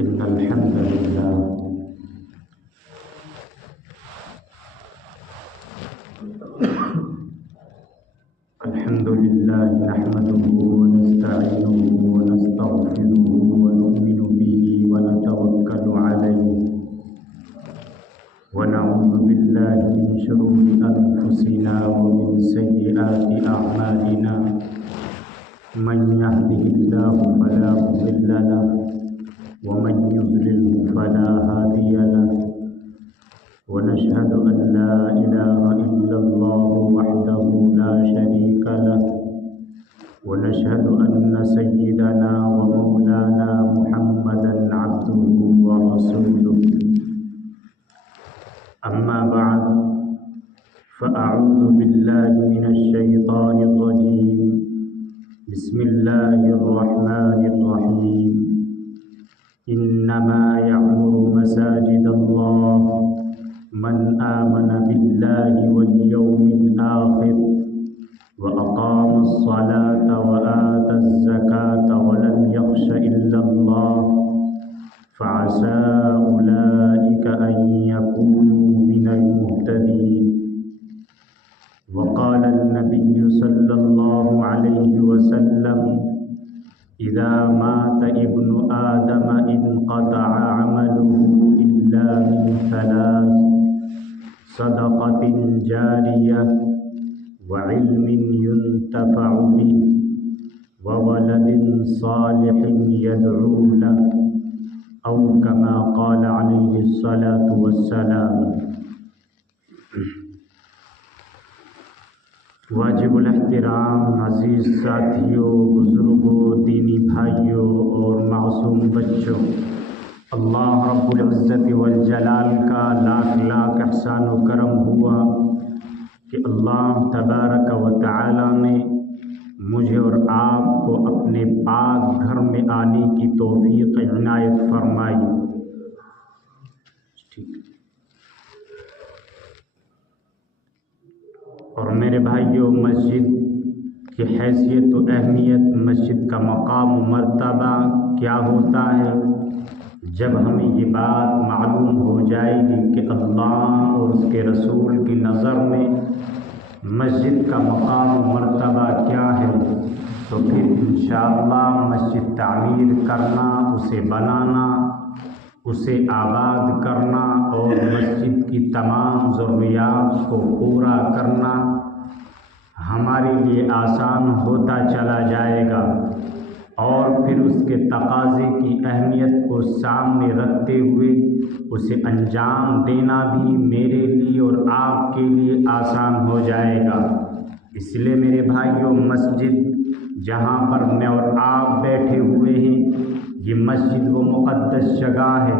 إن الحمد لله نحمده ونستعينه ونستغفره ونؤمن به ونتوكل عليه ونعوذ بالله من شرور أنفسنا ومن سيئات أعمالنا من يهده الله فلا مضل له ومن يضلله فلا هادي له ونشهد أن لا إله إلا الله وحده لا شريك له ونشهد أن سيدنا ومولانا محمدا عبده ورسوله أما بعد فأعوذ بالله من الشيطان الرجيم بسم الله الرحمن الرحيم إنما يعمر مساجد الله من آمن بالله واليوم الآخر وأقام الصلاة وآتى الزكاة ولم يخش إلا الله فعسى أولئك أن يكونوا من المهتدين وقال النبي صلى الله عليه وسلم إذا مات ابن آدم انقطع عمله إلا من ثلاث صدقة جارية وعلم ينتفع به وولد صالح يدعو له أو كما قال عليه الصلاة والسلام۔ واجب الاحترام عزیز ساتھیوں، بزرگوں، دینی بھائیوں اور معصوم بچوں، اللہ رب العزت والجلال کا لاکھ لاکھ احسان و کرم ہوا کہ اللہ تبارک و تعالی نے مجھے اور آپ کو اپنے پاک گھر میں آنے کی توفیق عنایت فرمائی۔ اور میرے بھائیوں، مسجد کی حیثیت و اہمیت، مسجد کا مقام و مرتبہ کیا ہوتا ہے، جب ہمیں یہ بات معلوم ہو جائے گی کہ اللہ اور اس کے رسول کی نظر میں مسجد کا مقام و مرتبہ کیا ہے، تو پھر انشاءاللہ مسجد تعمیر کرنا، اسے بنانا، اسے آباد کرنا اور مسجد کی تمام ضروریات کو پورا کرنا ہمارے لیے آسان ہوتا چلا جائے گا، اور پھر اس کے تقاضے کی اہمیت کو سامنے رکھتے ہوئے اسے انجام دینا بھی میرے لیے اور آپ کے لیے آسان ہو جائے گا۔ اس لیے میرے بھائیوں، مسجد جہاں پر میں اور آپ بیٹھے ہوئے ہیں، یہ مسجد وہ مقدس جگہ ہے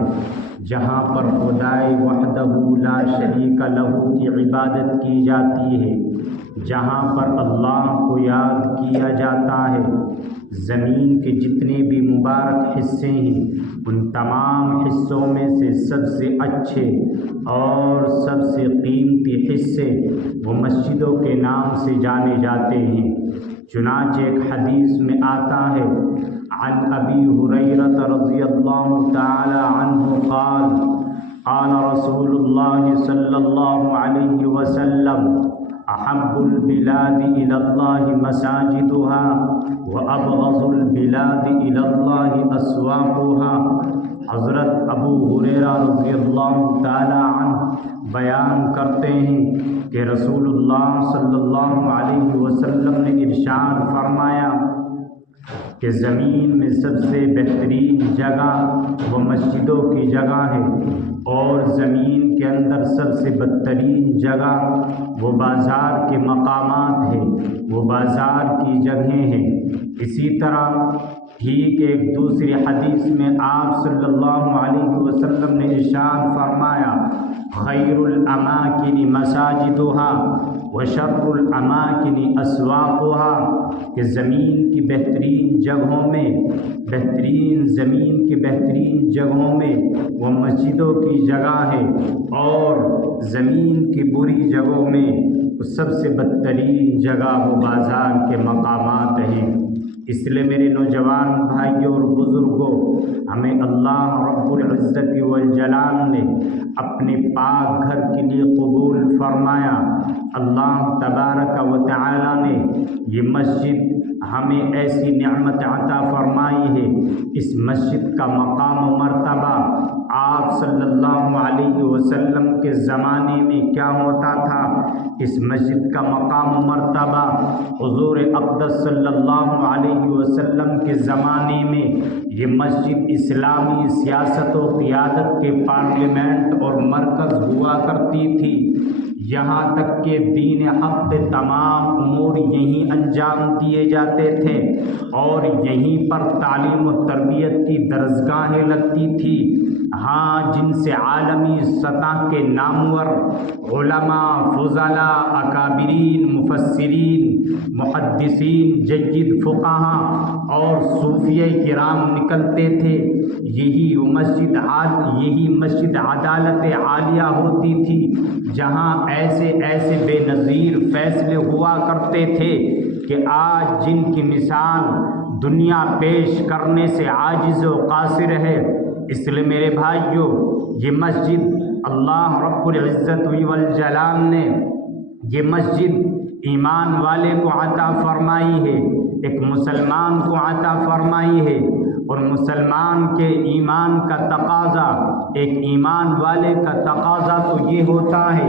جہاں پر خدائے وحدہ لا شریک لہ کی عبادت کی جاتی ہے، جہاں پر اللہ کو یاد کیا جاتا ہے۔ زمین کے جتنے بھی مبارک حصے ہیں، ان تمام حصوں میں سے سب سے اچھے اور سب سے قیمتی حصے وہ مسجدوں کے نام سے جانے جاتے ہیں۔ چنانچہ ایک حدیث میں آتا ہے، عن ابی ہریرہ رضی اللہ تعالی عنہ قال قال رسول اللہ صلی اللہ علیہ وسلم احب البلاد الى اللہ مساجدها وابغض البلاد الى اللہ اسواقها۔ حضرت ابو ہریرہ رضی اللہ تعالی عنہ بیان کرتے ہیں کہ رسول اللہ صلی اللہ علیہ وسلم نے ارشاد فرمایا کہ زمین میں سب سے بہترین جگہ وہ مسجدوں کی جگہ ہے، اور زمین کے اندر سب سے بدترین جگہ وہ بازار کے مقامات ہیں، وہ بازار کی جگہیں ہیں۔ اسی طرح ٹھیک ایک دوسری حدیث میں آپ صلی اللہ علیہ وسلم نے ارشاد فرمایا، خیر الاماکن مساجدها وشر الاماکن اسواقها، کہ زمین کی بہترین جگہوں میں، زمین کی بہترین جگہوں میں وہ مسجدوں کی جگہ ہے، اور زمین کی بری جگہوں میں سب سے بدترین جگہ وہ بازار کے مقامات ہیں۔ اس لیے میرے نوجوان بھائیوں اور بزرگوں، ہمیں اللہ رب العزت والجلال نے اپنے پاک گھر کے لیے قبول فرمایا۔ اللہ تبارک و تعالی نے یہ مسجد ہمیں ایسی نعمت عطا فرمائی ہے۔ اس مسجد کا مقام و مرتبہ آپ صلی اللہ علیہ وسلم کے زمانے میں کیا ہوتا تھا، اس مسجد کا مقام و مرتبہ حضور اقدس صلی اللہ علیہ وسلم کے زمانے میں یہ مسجد اسلامی سیاست و قیادت کے پارلیمنٹ اور مرکز ہوا کرتی تھی۔ یہاں تک کہ دین حق کے تمام امور یہیں انجام دیے جاتے تھے اور یہیں پر تعلیم و تربیت کی درسگاہیں لگتی تھی۔ ہاں، جن سے عالمی سطح کے نامور علماء، فضلاء، اکابرین، مفسرین، محدثین، جید فقہا اور صوفیہ کرام نکلتے تھے۔ یہی مسجد عدالت عالیہ ہوتی تھی، جہاں ایسے بے نظیر فیصلے ہوا کرتے تھے کہ آج جن کی مثال دنیا پیش کرنے سے عاجز و قاصر ہے۔ اس لیے میرے بھائیوں، یہ مسجد اللہ رب العزت والجلال نے یہ مسجد ایمان والے کو عطا فرمائی ہے، ایک مسلمان کو عطا فرمائی ہے۔ اور مسلمان کے ایمان کا تقاضا، ایک ایمان والے کا تقاضا تو یہ ہوتا ہے،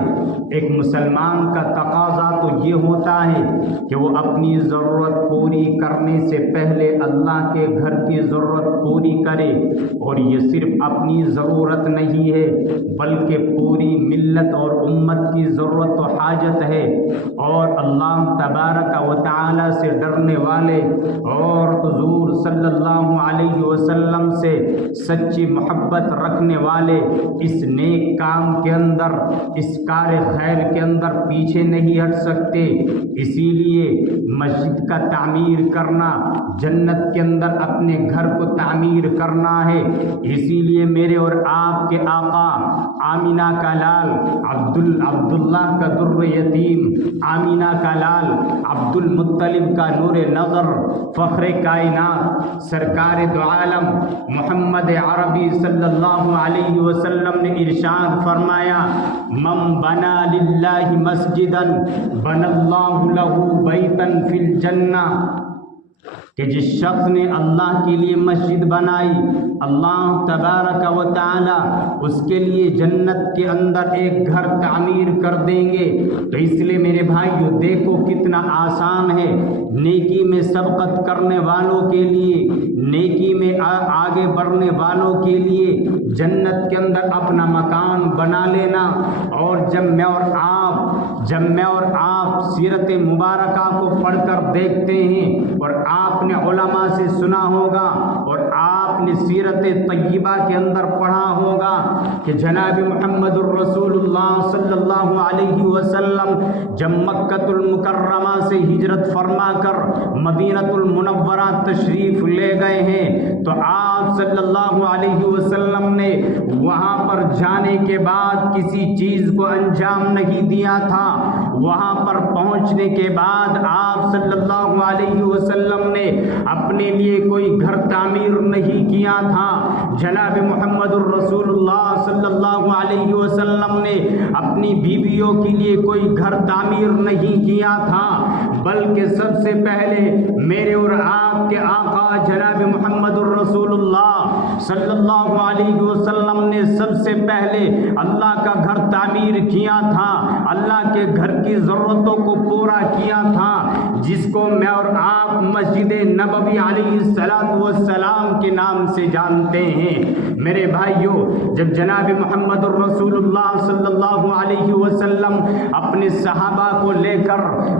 ایک مسلمان کا تقاضا تو یہ ہوتا ہے کہ وہ اپنی ضرورت پوری کرنے سے پہلے اللہ کے گھر کی ضرورت پوری کرے۔ اور یہ صرف اپنی ضرورت نہیں ہے بلکہ پوری ملت اور امت کی ضرورت و حاجت ہے۔ اور اللہ تبارک و تعالی سے ڈرنے والے اور حضور صلی اللہ علیہ وسلم سے سچی محبت رکھنے والے اس نیک کام کے اندر، اس کار خیر کے اندر پیچھے نہیں ہٹ سکتے۔ اسی لیے مسجد کا تعمیر کرنا، جنت کے اندر اپنے گھر کو تعمیر کرنا ہے۔ اسی لیے میرے اور آپ کے آقا آمینہ کا لال عبداللہ کا در یتیم، آمینہ کا لال عبد المطلب کا نور نظر، فخر کائنات سرکار دو عالم محمد عربی صلی اللہ علیہ وسلم نے ارشاد فرمایا، من بنا للہ مسجدا بنى اللہ لہ بیتا فی الجنہ، کہ جس شخص نے اللہ کے لیے مسجد بنائی، اللہ تبارک و تعالی اس کے لیے جنت کے اندر ایک گھر تعمیر کر دیں گے۔ تو اس لیے میرے بھائیو دیکھو کتنا آسان ہے نیکی میں سبقت کرنے والوں کے لیے، نیکی میں آگے بڑھنے والوں کے لیے جنت کے اندر اپنا مکان بنا لینا۔ اور جب میں اور آپ سیرت مبارکہ کو پڑھ کر دیکھتے ہیں، اور آپ نے علماء سے سنا ہوگا اور آپ نے سیرت طیبہ کے اندر پڑھا ہوگا کہ جناب محمد الرسول اللہ صلی اللہ علیہ وسلم جب مکۃ المکرمہ سے ہجرت فرما کر مدینہ المنورہ تشریف لے گئے ہیں، تو آپ صلی اللہ علیہ وسلم نے وہاں پر جانے کے بعد کسی چیز کو انجام نہیں دیا تھا۔ وہاں پر پہنچنے کے بعد آپ صلی اللہ علیہ وسلم نے اپنے لیے کوئی گھر تعمیر نہیں کیا تھا۔ جناب محمد الرسول اللہ صلی اللہ علیہ وسلم نے اپنی بیویوں کے لیے کوئی گھر تعمیر نہیں کیا تھا، بلکہ سب سے پہلے میرے اور آپ کے آقا جناب محمد الرسول اللہ صلی اللہ علیہ وسلم نے سب سے پہلے اللہ کا گھر تعمیر کیا تھا، اللہ کے گھر کی ضرورتوں کو پورا کیا تھا، جس کو میں اور آپ مسجد نبوی علیہ السلام کے نام سے جانتے ہیں۔ میرے بھائیوں، جب جناب محمد الرسول اللہ صلی اللہ علیہ وسلم اپنے صحابہ کو لے کر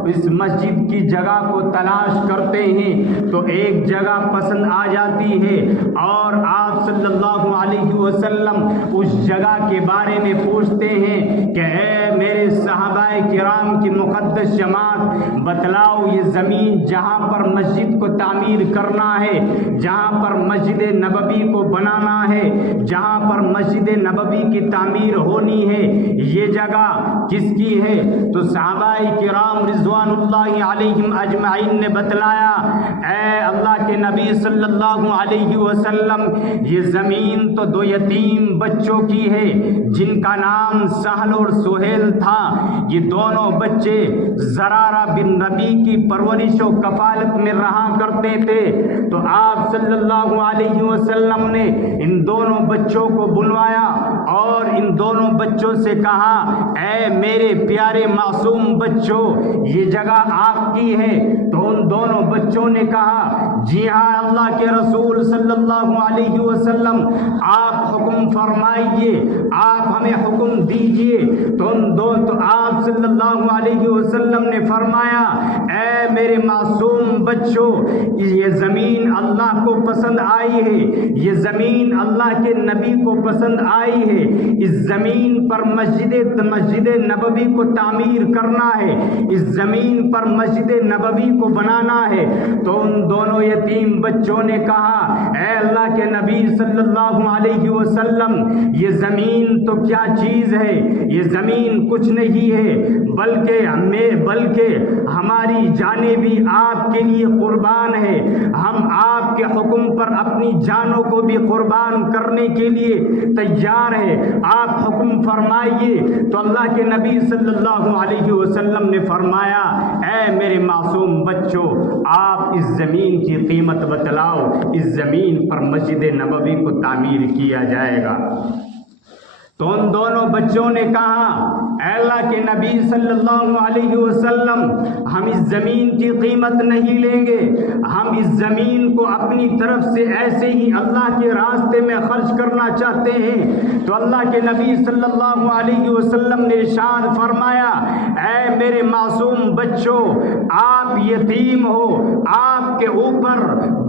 اس مسجد کی جگہ کو تلاش کرتے ہیں تو ایک جگہ پسند آ جاتی ہے اور آپ صلی اللہ علیہ وسلم اس جگہ کے بارے میں پوچھتے ہیں کہ اے میرے صحابہ کرام کی مقدس جماعت، بتلاؤ یہ زمین جہاں پر مسجد کو تعمیر کرنا ہے، جہاں پر مسجد نبوی کو بنانا ہے، جہاں پر مسجد نبوی کی تعمیر ہونی ہے، یہ جگہ کس کی ہے؟ تو صحابہ کرام رضوان اللہ علیہم اجمعین نے بتلایا، اے اللہ کے نبی صلی اللہ علیہ وسلم، یہ زمین تو دو یتیم بچوں کی ہے جن کا نام سہل اور سہیل تھا۔ یہ دونوں بچے زرارہ بن ربیع کی پرورش و کفالت میں رہا کرتے تھے۔ تو آپ صلی اللہ علیہ وسلم نے ان دونوں بچوں کو بلوایا اور ان دونوں بچوں سے کہا، اے میرے پیارے معصوم بچوں، یہ جگہ آپ کی ہے۔ تو ان دونوں بچوں نے کہا، جی ہاں اللہ کے رسول صلی اللہ علیہ وسلم، آپ حکم فرمائیے، آپ ہمیں حکم دیجئے۔ تو آپ صلی اللہ علیہ وسلم نے فرمایا، اے میرے معصوم بچوں، یہ زمین اللہ کو پسند آئی ہے، یہ زمین اللہ کے نبی کو پسند آئی ہے، اس زمین پر مسجد نبوی کو تعمیر کرنا ہے، اس زمین پر مسجد نبوی کو بنانا ہے۔ تو ان دونوں یتیم بچوں نے کہا، اے اللہ کے نبی صلی اللہ علیہ وسلم، یہ زمین تو کیا چیز ہے، یہ زمین کچھ نہیں ہے، بلکہ ہماری جانیں بھی آپ کے لیے قربان ہے، ہم آپ کے حکم پر اپنی جانوں کو بھی قربان کرنے کے لیے تیار ہے، آپ حکم فرمائیے۔ تو اللہ کے نبی صلی اللہ علیہ وسلم نے فرمایا، اے میرے معصوم بچوں، آپ اس زمین کی قیمت بتلاؤ، اس زمین پر مسجد نبوی کو تعمیر کیا جائے گا۔ تو ان دونوں بچوں نے کہا، اے اللہ کے نبی صلی اللہ علیہ وسلم، ہم اس زمین کی قیمت نہیں لیں گے، ہم اس زمین کو اپنی طرف سے ایسے ہی اللہ کے راستے میں خرچ کرنا چاہتے ہیں۔ تو اللہ کے نبی صلی اللہ علیہ وسلم نے ارشاد فرمایا، اے میرے معصوم بچوں، آپ یتیم ہو، آپ کے اوپر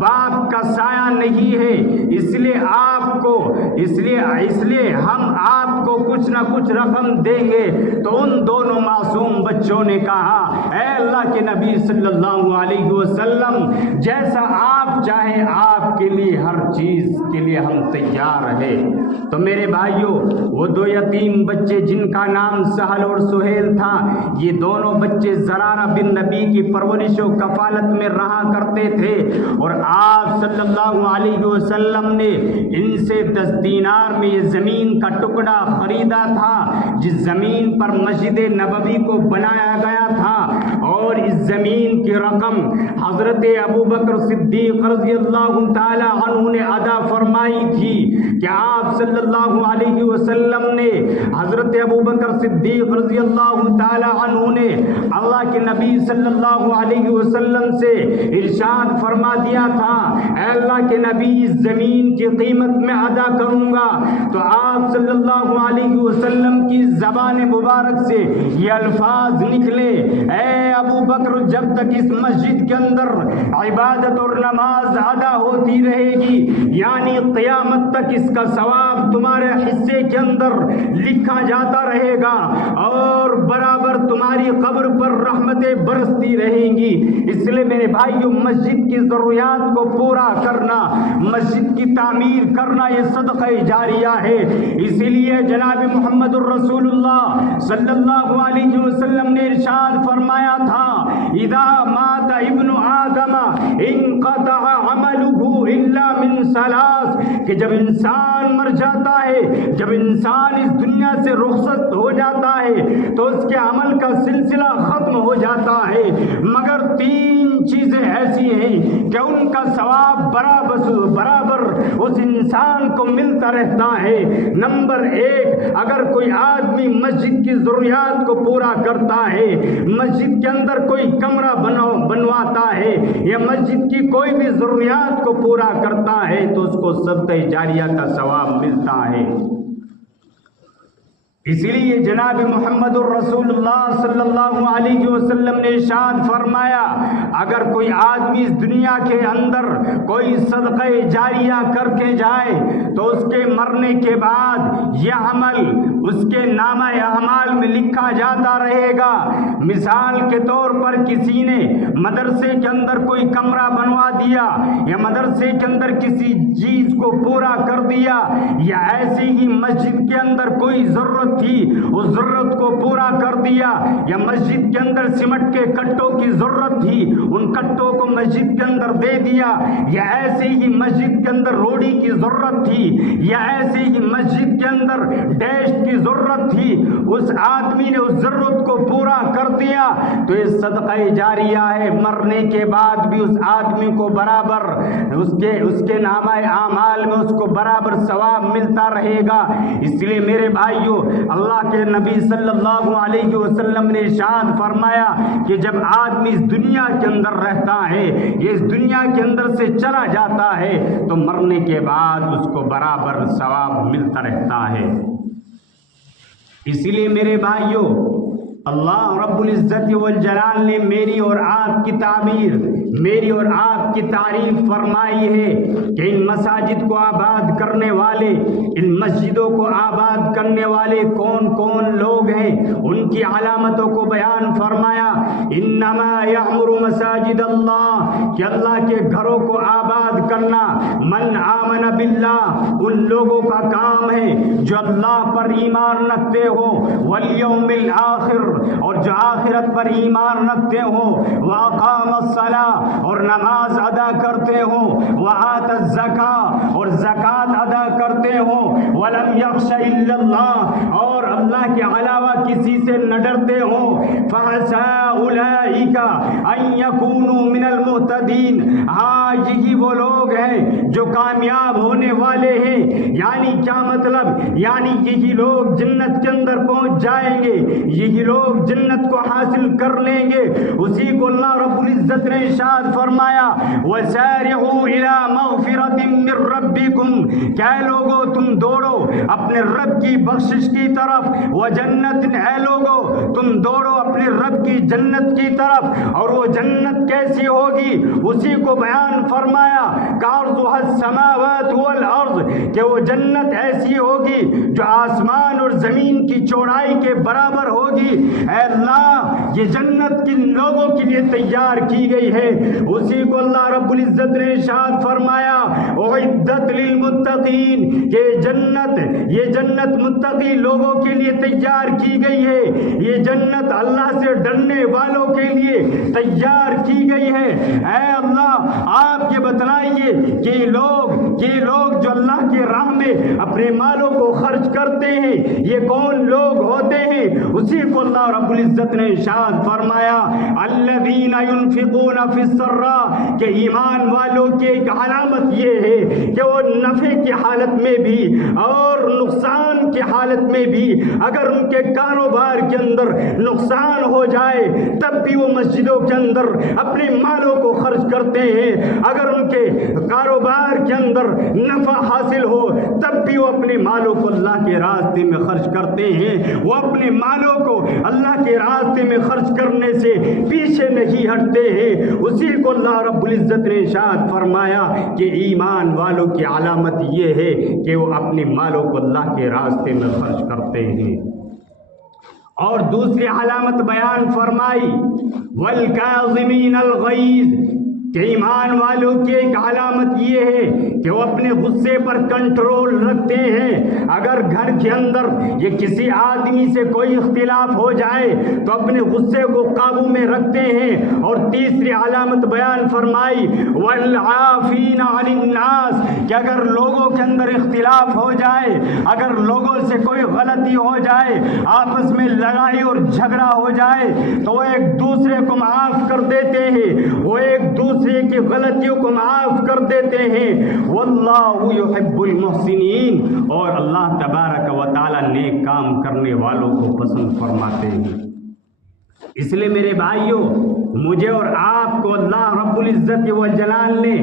باپ کا سایہ نہیں ہے، اس لیے ہم آپ کو کچھ نہ کچھ رقم دیں گے۔ تو ان دونوں معصوم بچوں نے کہا، اے اللہ کے نبی صلی اللہ علیہ وسلم، جیسا آپ چاہیں، آپ کے لیے ہر چیز کے لیے ہم تیار ہیں۔ تو میرے بھائیوں، وہ دو یتیم بچے جن کا نام سہل اور سہیل تھا، یہ دونوں بچے زرارہ بن ربیع کی پرورش و کفالت میں رہا کرتے تھے، اور آپ صلی اللہ علیہ وسلم نے ان سے 10 دینار میں یہ زمین کا ٹکڑا خریدا تھا، جس زمین پر مسجد نبوی کو بنایا گیا تھا، اور اس زمین کی رقم حضرت ابوبکر صدیق رضی اللہ تعالی عنہ نے ادا فرمائی تھی کہ آپ صلی اللہ علیہ وسلم نے حضرت ابوبکر صدیق رضی اللہ تعالی عنہ نے اللہ کے نبی صلی اللہ علیہ وسلم سے ارشاد فرما دیا تھا، اے اللہ کے نبی، اس زمین کی قیمت میں ادا کروں گا۔ تو آپ صلی اللہ علیہ وسلم کی زبان مبارک سے یہ الفاظ نکلے، اے ابو بکر، جب تک اس مسجد کے اندر عبادت اور نماز ادا ہوتی رہے گی، یعنی قیامت تک اس کا ثواب تمہارے حصے کے اندر لکھا جاتا رہے گا، اور برابر تمہاری قبر پر رحمتیں برستی رہیں گی۔ اس لیے میرے بھائیوں، مسجد کی ضروریات کو پورا کرنا، مسجد کی تعمیر کرنا، یہ صدقہ جاریہ ہے۔ اسی لیے جناب محمد الرسول اللہ صلی اللہ علیہ وسلم نے ارشاد فرمایا تھا، اذا مات ابن آدم انقطع عمله الا من ثلاث، کہ جب انسان مر جاتا ہے، جب انسان اس دنیا سے رخصت ہو جاتا ہے، تو اس کے عمل کا سلسلہ ختم ہو جاتا ہے، مگر 3 چیزیں ایسی ہیں کہ ان کا ثواب برابر اس انسان کو ملتا رہتا ہے۔ نمبر 1، اگر کوئی آدمی مسجد کی ضروریات کو پورا کرتا ہے، مسجد کے اندر کوئی کمرہ بنواتا ہے، یا مسجد کی کوئی بھی ضروریات کو پورا کرتا ہے، تو اس کو صدقہ جاریہ کا ثواب ملتا ہے۔ اسی لیے جناب محمد الرسول اللہ صلی اللہ علیہ وسلم نے ارشاد فرمایا، اگر کوئی آدمی اس دنیا کے اندر کوئی صدقہ جاریہ کر کے جائے تو اس کے مرنے کے بعد یہ عمل اس کے نامہ اعمال میں لکھا جاتا رہے گا۔ مثال کے طور پر کسی نے مدرسے کے اندر کوئی کمرہ بنوا دیا یا مدرسے کے اندر کسی چیز کو پورا کر دیا، یا ایسی ہی مسجد کے اندر کوئی ضرورت تھی اس ضرورت کو پورا کر دیا، یا مسجد کے اندر سیمنٹ کے کٹوں کی ضرورت تھی ان کٹوں کو مسجد کے اندر دے دیا، یا ایسے ہی مسجد کے اندر روڑی کی ضرورت تھی، یا ایسے ہی مسجد کے اندر ڈیش کی ضرورت تھی، اس آدمی نے اس ضرورت کو پورا کر دیا تو یہ صدقہ جاریہ ہے۔ مرنے کے بعد بھی اس آدمی کو برابر اس کے نامہ اعمال میں اس کو برابر ثواب ملتا رہے گا۔ اس لیے میرے بھائیوں، اللہ کے نبی صلی اللہ علیہ وسلم نے ارشاد فرمایا کہ جب آدمی اس دنیا کے اندر رہتا ہے، یہ اس دنیا کے اندر سے چلا جاتا ہے تو مرنے کے بعد اس کو برابر ثواب ملتا رہتا ہے۔ اسی لیے میرے بھائیوں، اللہ رب العزت والجلال نے میری اور آپ کی تعمیر، میری اور آپ کی تعریف فرمائی ہے کہ ان مساجد کو آباد کرنے والے، ان مسجدوں کو آباد کرنے والے کون کون لوگ ہیں، ان کی علامتوں کو بیان فرمایا۔ انما یعمر مساجد اللہ، کہ اللہ کے گھروں کو آباد کرنا، من آمن باللہ، ان لوگوں کا کام ہے جو اللہ پر ایمان رکھتے ہو، والیوم الآخر، اور جو آخرت پر ایمان رکھتے ہوں، واقام الصلاۃ، اور نماز ادا کرتے ہوں، وآت الزکاۃ، اور زکوٰۃ ادا کرتے ہوں، ولم یخش الا اللہ، اور اللہ کے علاوہ کسی سے نہ ڈرتے ہوں، فعسى اولئک ان یکونوا من المہتدین، ہاں یہی وہ لوگ ہیں جو کامیاب ہونے والے ہیں۔ یعنی کیا مطلب؟ یعنی یہی لوگ جنت کے اندر پہنچ جائیں گے، یہی لوگ جنت کو حاصل کر لیں گے۔ اسی کو اللہ رب العزت نے ارشاد فرمایا، وَسَارِعُوا إِلَى مَغْفِرَةٍ مِّن رَّبِّكُمْ، کہ اے لوگو تم دوڑو اپنے رب کی بخشش کی طرف، وَجَنَّةٍ، اے لوگو تم دوڑو اپنے رب کی جنت کی طرف، اور وہ جنت کیسی ہوگی اسی کو بیان فرمایا، کَعَرْضُهَا السَّمَاوَاتُ وَالْأَرْضُ، کہ وہ جنت ایسی ہوگی جو آسمان اور زمین کی چوڑائی کے برابر ہوگی۔ اے اللہ، یہ جنت کن لوگوں کے لیے تیار کی گئی ہے؟ اسی کو اللہ رب العزت نے ارشاد فرمایا، اعدت للمتقین، کہ یہ جنت متقی لوگوں کے لیے تیار کی گئی ہے، یہ جنت اللہ سے ڈرنے والوں کے لیے تیار کی گئی ہے۔ اے اللہ، آپ یہ بتلائیے کہ یہ لوگ جو اللہ کی راہ میں اپنے مالوں کو خرچ کرتے ہیں یہ کون لوگ ہوتے ہیں؟ اسی کو اللہ رب العزت نے ارشاد فرمایا، الذین ينفقون فی السراء، کہ ایمان والوں کی ایک علامت یہ ہے کہ وہ نفع کی حالت میں بھی اور نقصان کی حالت میں بھی، اگر ان کے کاروبار کے اندر نقصان ہو جائے تب بھی وہ مسجدوں کے اندر اپنے مالوں کو خرچ کرتے ہیں، اگر ان کے کاروبار کے اندر نفع حاصل ہو تب بھی وہ اپنے مالوں کو اللہ کے راستے میں خرچ کرتے ہیں، وہ اپنے مالوں کو اللہ کے راستے میں خرچ کرنے سے پیچھے نہیں ہٹتے ہیں۔ اسی کو اللہ رب العزت نے ارشاد فرمایا کہ ایمان والوں کی علامت یہ ہے کہ وہ اپنے مالوں کو اللہ کے راستے میں خرچ کرتے ہیں۔ اور دوسری علامت بیان فرمائی، والکاظمین الغیظ، کہ ایمان والوں کی ایک علامت یہ ہے کہ وہ اپنے غصے پر کنٹرول رکھتے ہیں۔ اگر گھر کے اندر یہ کسی آدمی سے کوئی اختلاف ہو جائے تو اپنے غصے کو قابو میں رکھتے ہیں۔ اور تیسری علامت بیان فرمائی، والعافین عن الناس، کہ اگر لوگوں کے اندر اختلاف ہو جائے، اگر لوگوں سے کوئی غلطی ہو جائے، آپس میں لڑائی اور جھگڑا ہو جائے تو وہ ایک دوسرے کو معاف کر دیتے ہیں، وہ ایک دوسرے کی غلطیوں کو معاف کر دیتے ہیں۔ واللہ یحب المحسنین، اور اللہ تبارک و تعالی نیک کام کرنے والوں کو پسند فرماتے ہیں۔ اس لیے میرے بھائیوں مجھے اور آپ کو اللہ رب العزت والجلال نے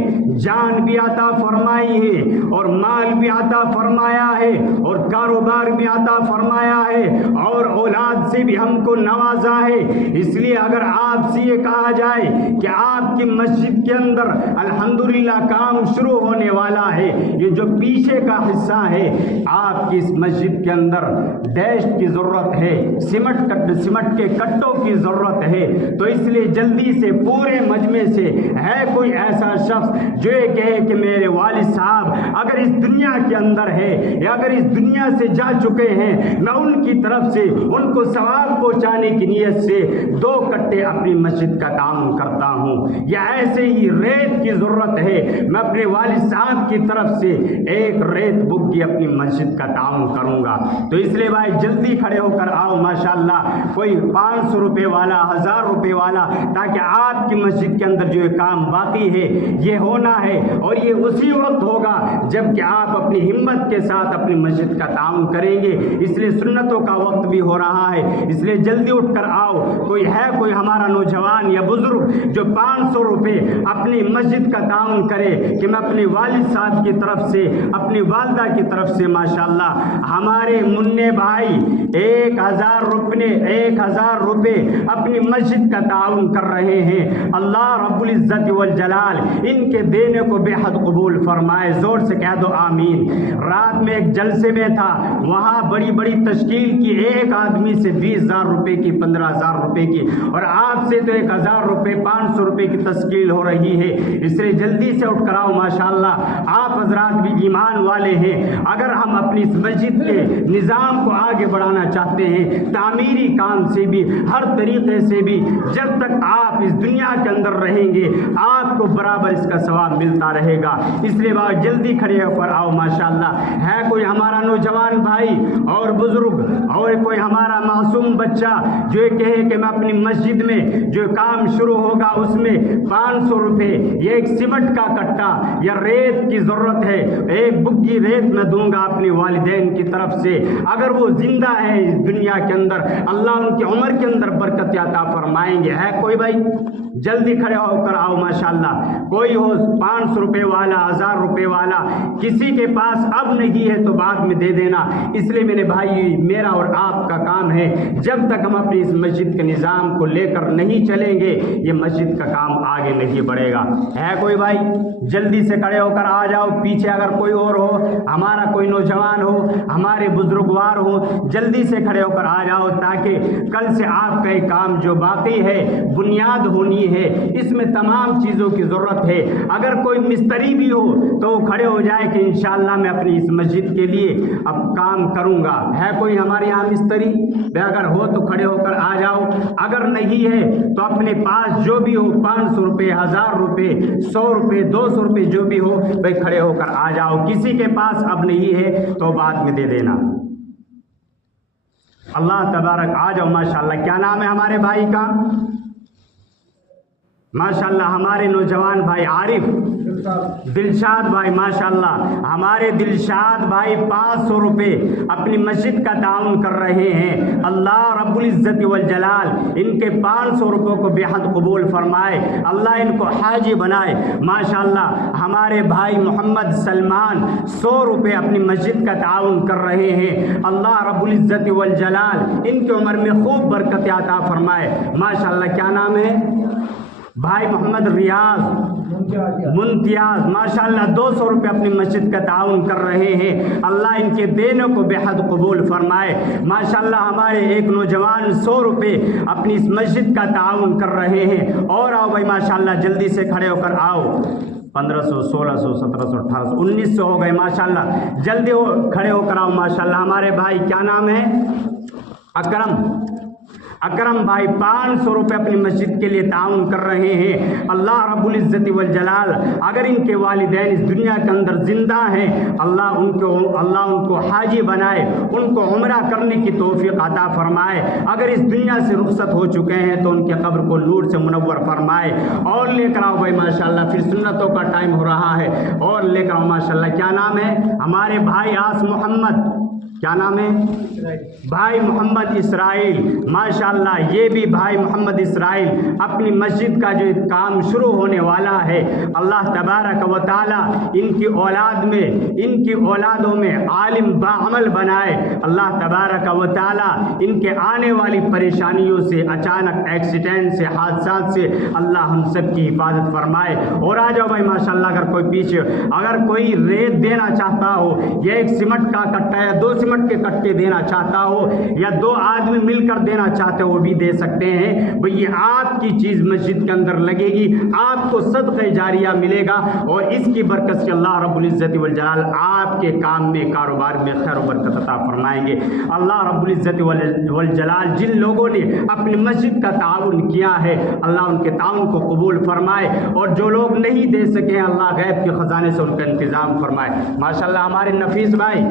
جان بھی عطا فرمائی ہے اور مال بھی عطا فرمایا ہے اور کاروبار بھی عطا فرمایا ہے اور اولاد سے بھی ہم کو نوازا ہے۔ اس لیے اگر آپ سے یہ کہا جائے کہ آپ کی مسجد کے اندر الحمدللہ کام شروع ہونے والا ہے، یہ جو پیچھے کا حصہ ہے آپ کی اس مسجد کے اندر ڈیش کی ضرورت ہے، سیمنٹ کے کٹوں کی ضرورت ہے، تو اس لیے جلدی سے پورے مجمع سے ہے کوئی ایسا شخص جو یہ کہے کہ میرے والد صاحب اگر اس دنیا کے اندر ہے یا اگر اس دنیا سے جا چکے ہیں، میں ان کی طرف سے ان کو ثواب پہنچانے کی نیت سے 2 کٹے اپنی مسجد کا تعاون کرتا ہوں، یا ایسے ہی ریت کی ضرورت ہے، میں اپنے والد صاحب کی طرف سے 1 ریت بگی اپنی مسجد کا تعاون کروں گا۔ تو اس لیے بھائی جلدی کھڑے ہو کر آؤ، ماشاءاللہ کوئی 500 روپے والا، 1000 روپے والا، تاکہ آپ کی مسجد کے اندر جو کام باقی ہے یہ ہونا ہے، اور یہ اسی وقت ہوگا جب کہ آپ اپنی ہمت کے ساتھ اپنی مسجد کا تعاون کریں گے۔ اس لیے سنتوں کا وقت بھی ہو رہا ہے، اس لیے جلدی اٹھ کر آؤ۔ کوئی ہمارا نوجوان یا بزرگ جو 500 روپے اپنی مسجد کا تعاون کرے کہ میں اپنے والد صاحب کی طرف سے، اپنی والدہ کی طرف سے ماشاءاللہ ہمارے منع بھائی 1000 روپے اپنی مسجد کا تعاون کر رہے ہیں، اللہ رب العزت والجلال ان کے دینے کو بے حد قبول فرمائے۔ زور سے کہہ دو آمین۔ رات میں ایک جلسے میں تھا، وہاں بڑی بڑی تشکیل کی، ایک آدمی سے 20,000 روپے کی، 15,000 روپے کی، اور آپ سے تو 1000 روپے 500 روپے کی تشکیل ہو رہی ہے۔ اس لیے جلدی سے اٹھ کر آؤ، ماشاءاللہ آپ حضرات بھی ایمان والے ہیں۔ اگر ہم اپنی اس مسجد کے نظام کو آگے بڑھانا چاہتے ہیں، تعمیری کام سے بھی، ہر طریقے سے بھی، جب تک آپ اس دنیا کے اندر رہیں گے آپ کو برابر اس کا ثواب ملتا رہے گا۔ اس لیے بات جلدی کھڑے ہو کر آؤ، ماشاءاللہ ہے کوئی ہمارا نوجوان بھائی اور بزرگ اور کوئی ہمارا معصوم بچہ جو کہے کہ میں اپنی مسجد میں جو کام شروع ہوگا اس میں 500 روپے، یہ ایک سیمنٹ کا کٹا یا ریت کی ضرورت ہے، 1 بگی ریت میں دوں گا اپنے والدین کی طرف سے، اگر وہ زندہ ہے اس دنیا کے اندر اللہ ان کی عمر کے اندر برکت عطا فرمائیں گے۔ ہے کوئی بھائی؟ جلدی کھڑے ہو کر آؤ، ماشاءاللہ کوئی ہو 500 روپے والا، 1000 روپے والا، کسی کے پاس اب نہیں ہے تو بعد میں دے دینا۔ اس لیے میرے بھائی میرا اور آپ کا کام ہے، جب تک ہم اپنی اس مسجد کے نظام کو لے کر نہیں چلیں گے یہ مسجد کا کام آگے نہیں بڑھے گا۔ ہے کوئی بھائی؟ جلدی سے کھڑے ہو کر آ جاؤ۔ پیچھے اگر کوئی اور ہو، ہمارا کوئی نوجوان ہو، ہمارے بزرگوار ہو، جلدی سے کھڑے ہو کر آ جاؤ، تاکہ کل سے آپ کا ایک کام جو باقی ہے، بنیاد ہونی ہے، اس میں تمام چیزوں کی ضرورت ہے۔ اگر کوئی مستری بھی ہو تو وہ کھڑے ہو جائے کہ انشاءاللہ میں اپنی اس مسجد کے لیے اب کام کروں گا۔ ہے کوئی ہمارے یہاں مستری؟ اگر ہو تو کھڑے ہو کر آ جاؤ، اگر نہیں ہے تو اپنے پاس جو بھی ہو 500 روپے، 1000 روپے، 100 روپے، 200 روپے جو بھی ہو بھائی کھڑے ہو کر آ جاؤ۔ کسی کے پاس اب نہیں ہے تو بعد میں دے دینا۔ اللہ تبارک، آ جاؤ ماشاءاللہ۔ کیا نام ہے ہمارے بھائی کا؟ ماشاءاللہ ہمارے نوجوان بھائی عارف دلشاد بھائی، ماشاءاللہ ہمارے دلشاد بھائی 500 روپے اپنی مسجد کا تعاون کر رہے ہیں۔ اللہ رب العزت والجلال ان کے 500 روپوں کو بے حد قبول فرمائے، اللہ ان کو حاجی بنائے۔ ماشاءاللہ ہمارے بھائی محمد سلمان 100 روپے اپنی مسجد کا تعاون کر رہے ہیں، اللہ رب العزت والجلال ان کی عمر میں خوب برکت عطا فرمائے۔ ماشاءاللہ کیا نام ہے؟ بھائی محمد ریاض ممتاز، ماشاءاللہ 200 روپے اپنی مسجد کا تعاون کر رہے ہیں، اللہ ان کے دینوں کو بے حد قبول فرمائے۔ ماشاءاللہ ہمارے ایک نوجوان 100 روپے اپنی اس مسجد کا تعاون کر رہے ہیں۔ اور آؤ بھائی ماشاءاللہ جلدی سے کھڑے ہو کر آؤ۔ 1500، 1600، 1700، 1800، 1900 ہو گئے، ماشاءاللہ جلدی کھڑے ہو کر آؤ۔ ماشاءاللہ ہمارے بھائی کیا نام ہے؟ اکرم بھائی 500 روپے اپنی مسجد کے لیے تعاون کر رہے ہیں، اللہ رب العزت والجلال اگر ان کے والدین اس دنیا کے اندر زندہ ہیں اللہ ان کو حاجی بنائے، ان کو عمرہ کرنے کی توفیق عطا فرمائے، اگر اس دنیا سے رخصت ہو چکے ہیں تو ان کے قبر کو نور سے منور فرمائے۔ اور لے کر آؤ بھائی ماشاءاللہ، پھر سنتوں کا ٹائم ہو رہا ہے، اور لے کر آؤ ماشاءاللہ۔ کیا نام ہے؟ ہمارے بھائی آس محمد کیا نام ہے؟ بھائی محمد اسرائیل، ماشاءاللہ یہ بھی بھائی محمد اسرائیل اپنی مسجد کا جو کام شروع ہونے والا ہے، اللہ تبارک و تعالی ان کی اولاد میں، ان کی اولادوں میں عالم باعمل بنائے، اللہ تبارک و تعالی ان کے آنے والی پریشانیوں سے، اچانک ایکسیڈنٹ سے، حادثات سے اللہ ہم سب کی حفاظت فرمائے۔ اور آ جاؤ بھائی ماشاءاللہ، اگر کوئی پیچھے، اگر کوئی ریت دینا چاہتا ہو یا ایک سیمنٹ کا کٹا یا 2 سیمنٹ کے کٹے دینا چاہتا ہو یا 2 آدمی مل کر دینا چاہتے ہو وہ بھی دے سکتے ہیں بھئی، یہ آپ کی چیز مسجد کے اندر لگے گی، آپ کو صدقہ جاریہ ملے گا، اور اس کی برکت سے اللہ رب العزت والجلال آپ کے کام میں، کاروبار میں خیر و برکت عطا فرمائیں گے۔ اللہ رب العزت والجلال جن لوگوں نے اپنی مسجد کا تعاون کیا ہے، اللہ ان کے تعاون کو قبول فرمائے، اور جو لوگ نہیں دے سکے ہیں اللہ غیب کے خزانے سے ان کا انتظام فرمائے۔ ماشاءاللہ ہمارے نفیس بھائی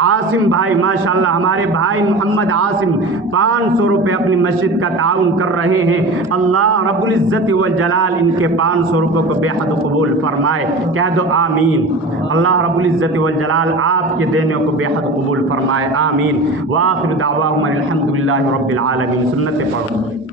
عاصم بھائی، ماشاءاللہ ہمارے بھائی محمد عاصم 500 روپے اپنی مسجد کا تعاون کر رہے ہیں، اللہ رب العزت والجلال ان کے 500 روپے کو بے حد قبول فرمائے، کہہ دو آمین۔ اللہ رب العزت والجلال آپ کے دینے کو بے حد قبول فرمائے، آمین۔ وآخر دعواہم الحمدللہ رب العالمین۔ سنت پڑھو۔